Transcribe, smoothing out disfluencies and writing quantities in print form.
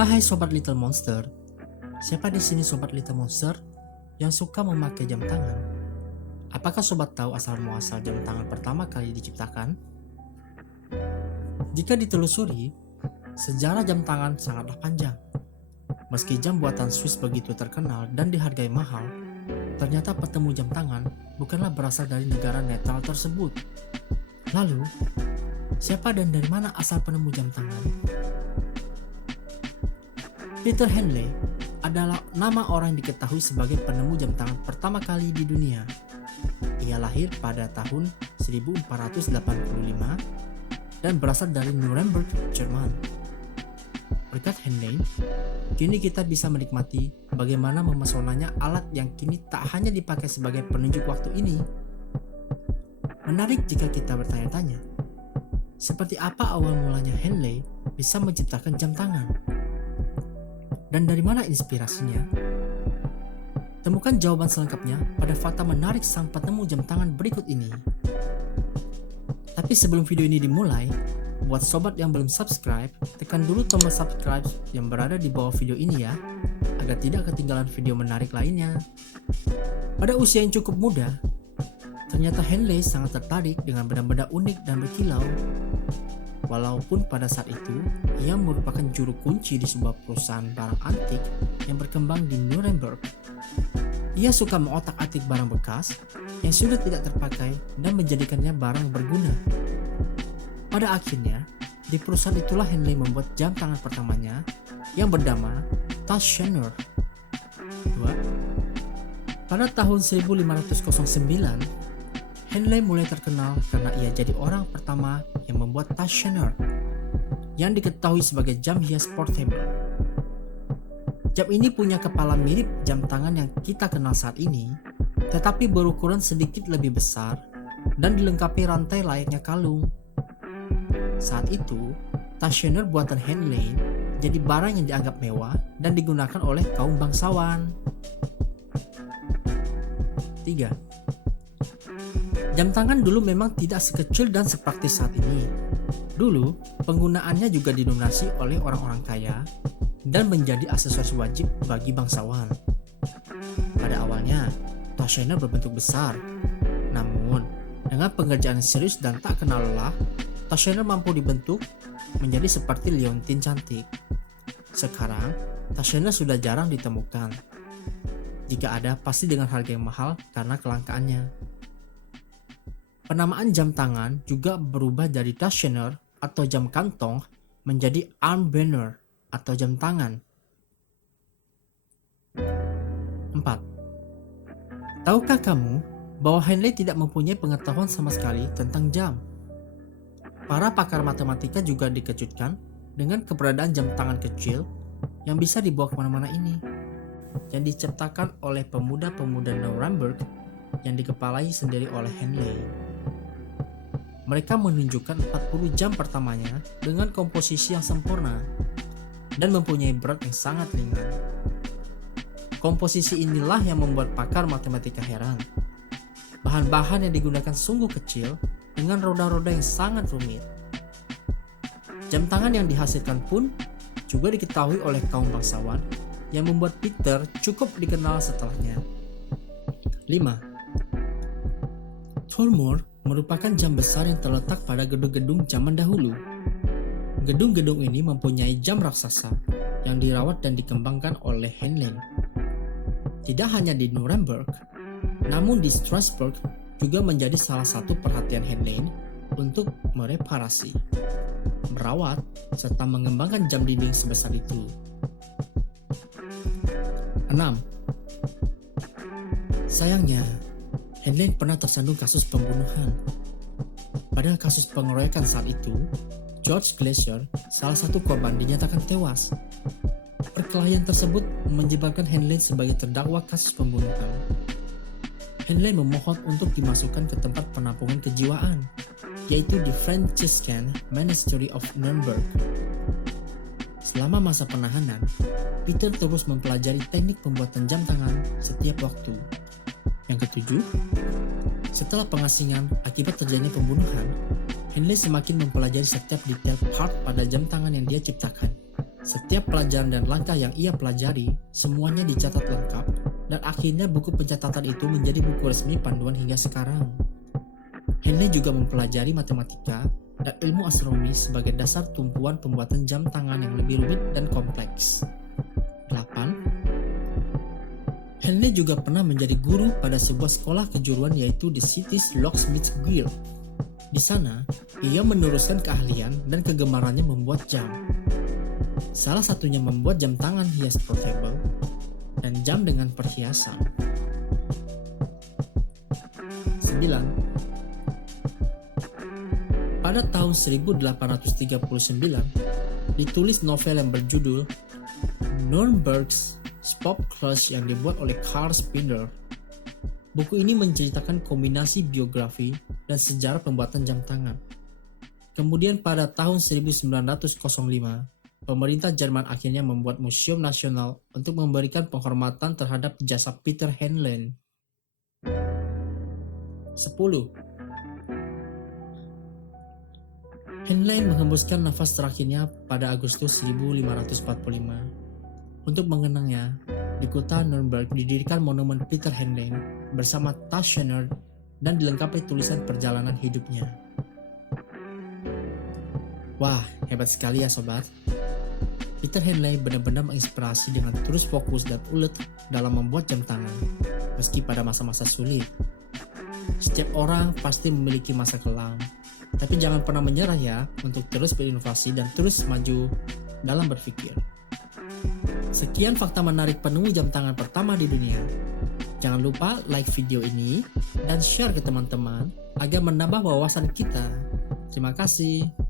Hai Sobat Little Monster, siapa di sini Sobat Little Monster yang suka memakai jam tangan? Apakah Sobat tahu asal-muasal jam tangan pertama kali diciptakan? Jika ditelusuri, sejarah jam tangan sangatlah panjang. Meski jam buatan Swiss begitu terkenal dan dihargai mahal, ternyata petemu jam tangan bukanlah berasal dari negara netral tersebut. Lalu, siapa dan dari mana asal penemu jam tangan? Peter Henley adalah nama orang yang diketahui sebagai penemu jam tangan pertama kali di dunia. Ia lahir pada tahun 1485 dan berasal dari Nuremberg, Jerman. Berkat Henley, kini kita bisa menikmati bagaimana memesonanya alat yang kini tak hanya dipakai sebagai penunjuk waktu ini. Menarik jika kita bertanya-tanya, seperti apa awal mulanya Henley bisa menciptakan jam tangan? Dan dari mana inspirasinya? Temukan jawaban selengkapnya pada fakta menarik sang penemu jam tangan berikut ini. Tapi sebelum video ini dimulai, buat sobat yang belum subscribe, tekan dulu tombol subscribe yang berada di bawah video ini ya, agar tidak ketinggalan video menarik lainnya. Pada usia yang cukup muda, ternyata Henley sangat tertarik dengan benda-benda unik dan berkilau. Walaupun pada saat itu, ia merupakan juru kunci di sebuah perusahaan barang antik yang berkembang di Nuremberg. Ia suka mengotak-atik barang bekas yang sudah tidak terpakai dan menjadikannya barang berguna. Pada akhirnya, di perusahaan itulah Henley membuat jam tangan pertamanya yang bernama Taschener. Pada tahun 1509, Henley mulai terkenal karena ia jadi orang pertama yang membuat Taschener, yang diketahui sebagai jam hias portable. Jam ini punya kepala mirip jam tangan yang kita kenal saat ini, tetapi berukuran sedikit lebih besar dan dilengkapi rantai layaknya kalung. Saat itu, Taschener buatan Henley jadi barang yang dianggap mewah dan digunakan oleh kaum bangsawan. 3. Jam tangan dulu memang tidak sekecil dan sepraktis saat ini. Dulu, penggunaannya juga didominasi oleh orang-orang kaya dan menjadi aksesoris wajib bagi bangsawan. Pada awalnya, Taschener berbentuk besar. Namun, dengan pengerjaan serius dan tak kenal lelah, Taschener mampu dibentuk menjadi seperti liontin cantik. Sekarang, Taschener sudah jarang ditemukan. Jika ada, pasti dengan harga yang mahal karena kelangkaannya. Penamaan jam tangan juga berubah dari Taschener atau jam kantong menjadi armbänder atau jam tangan. 4. Tahukah kamu bahwa Henley tidak mempunyai pengetahuan sama sekali tentang jam? Para pakar matematika juga dikejutkan dengan keberadaan jam tangan kecil yang bisa dibawa kemana-mana ini, yang diciptakan oleh pemuda-pemuda Nuremberg yang dikepalai sendiri oleh Henley. Mereka menunjukkan 40 jam pertamanya dengan komposisi yang sempurna dan mempunyai berat yang sangat ringan. Komposisi inilah yang membuat pakar matematika heran. Bahan-bahan yang digunakan sungguh kecil dengan roda-roda yang sangat rumit. Jam tangan yang dihasilkan pun juga diketahui oleh kaum bangsawan yang membuat Peter cukup dikenal setelahnya. 5. Tormor merupakan jam besar yang terletak pada gedung-gedung zaman dahulu. Gedung-gedung ini mempunyai jam raksasa yang dirawat dan dikembangkan oleh Henley. Tidak hanya di Nuremberg, namun di Strasbourg juga menjadi salah satu perhatian Henley untuk mereparasi, merawat, serta mengembangkan jam dinding sebesar itu. 6. Sayangnya, Henley pernah tersandung kasus pembunuhan. Pada kasus pengeroyokan saat itu, George Glacier, salah satu korban, dinyatakan tewas. Perkelahian tersebut menyebabkan Henley sebagai terdakwa kasus pembunuhan. Henley memohon untuk dimasukkan ke tempat penampungan kejiwaan, yaitu di Franciscan Monastery of Nuremberg. Selama masa penahanan, Peter terus mempelajari teknik pembuatan jam tangan setiap waktu. Yang ketujuh, setelah pengasingan akibat terjadinya pembunuhan, Henley semakin mempelajari setiap detail part pada jam tangan yang dia ciptakan. Setiap pelajaran dan langkah yang ia pelajari, semuanya dicatat lengkap, dan akhirnya buku pencatatan itu menjadi buku resmi panduan hingga sekarang. Henley juga mempelajari matematika dan ilmu astronomi sebagai dasar tumpuan pembuatan jam tangan yang lebih rumit dan kompleks. 8. Henley juga pernah menjadi guru pada sebuah sekolah kejuruan yaitu The City's Locksmiths Guild. Di sana, ia meneruskan keahlian dan kegemarannya membuat jam. Salah satunya membuat jam tangan hias portable dan jam dengan perhiasan. 9. Pada tahun 1839, ditulis novel yang berjudul Nürnberg's Spopklusch yang dibuat oleh Karl Spindler. Buku ini menceritakan kombinasi biografi dan sejarah pembuatan jam tangan. Kemudian pada tahun 1905, pemerintah Jerman akhirnya membuat museum nasional untuk memberikan penghormatan terhadap jasa Peter Henley. 10. Henley menghembuskan nafas terakhirnya pada Agustus 1545. Untuk mengenangnya, di kota Nuremberg didirikan monumen Peter Henley bersama Taschener dan dilengkapi tulisan perjalanan hidupnya. Wah, hebat sekali ya sobat. Peter Henley benar-benar menginspirasi dengan terus fokus dan ulet dalam membuat jam tangan, meski pada masa-masa sulit. Setiap orang pasti memiliki masa kelam, tapi jangan pernah menyerah ya untuk terus berinovasi dan terus maju dalam berpikir. Sekian fakta menarik penemu jam tangan pertama di dunia. Jangan lupa like video ini dan share ke teman-teman agar menambah wawasan kita. Terima kasih.